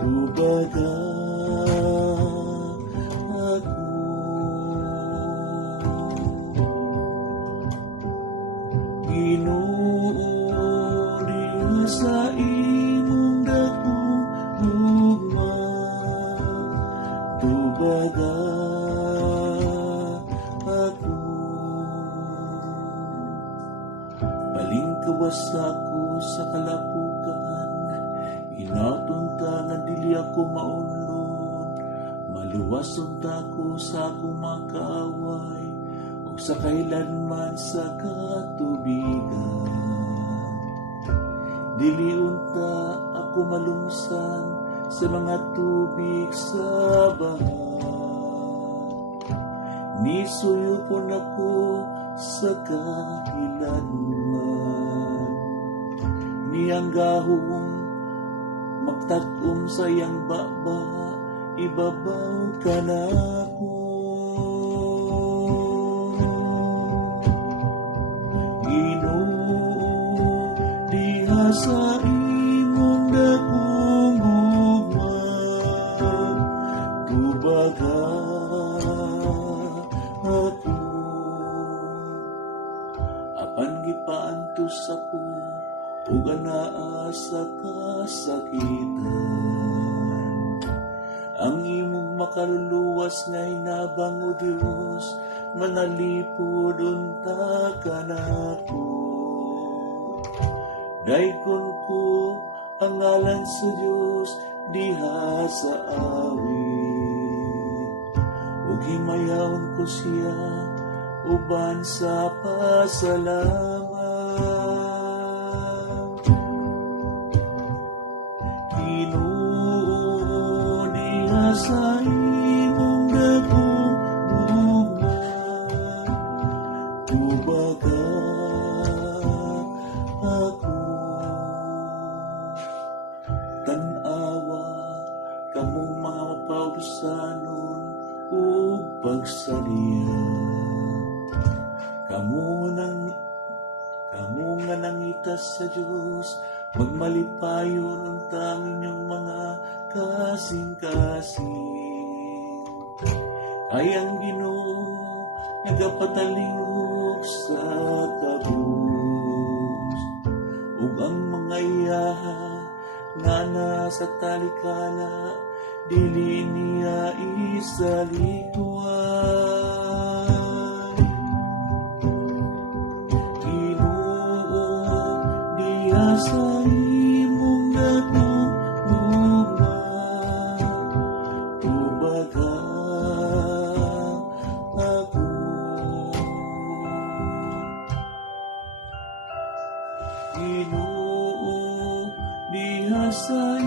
Tubaga ako Ginoo diha sa imong dakong ugma Tubaga ako Balingkawas ako sa kalapukan Inaton ta nga dili ako maunlon Maluwason ta ko sa akong makaaway O sa kailanman sa katubigan Dili unta ako malumsan sa mga tubig sa baha Nisuyo po ako sa kahilanman Nianggahong magtatum sa iyang baba Ibabaw ka na ako Ginoo diha sa imong dakong ugma Tubaga ako Apan gipaantos ako ug anaa sa kasakitan Ang imong makaluluwas nga hinabang o Dios manalipod unta ka nako Daykon ko ang ngalan sa Dios diha sa awit ug himayawon ko siya uban sa pasalamat Ginoo diha sa imong dakong ugma Tubaga ako Tan-awa kamong mga mapausanon ug pagsaliya Kamu nga nangitas sa Diyos Magmalipayon ang tanging mga kasing-kasing Ay ang Ginoo nagapatalingog sa kabus ug ang mga iyaha nga nasa talikala dili niya isalikuan Ginoo diha sa imong dakong ugma Tubaga ako Ginoo diha sa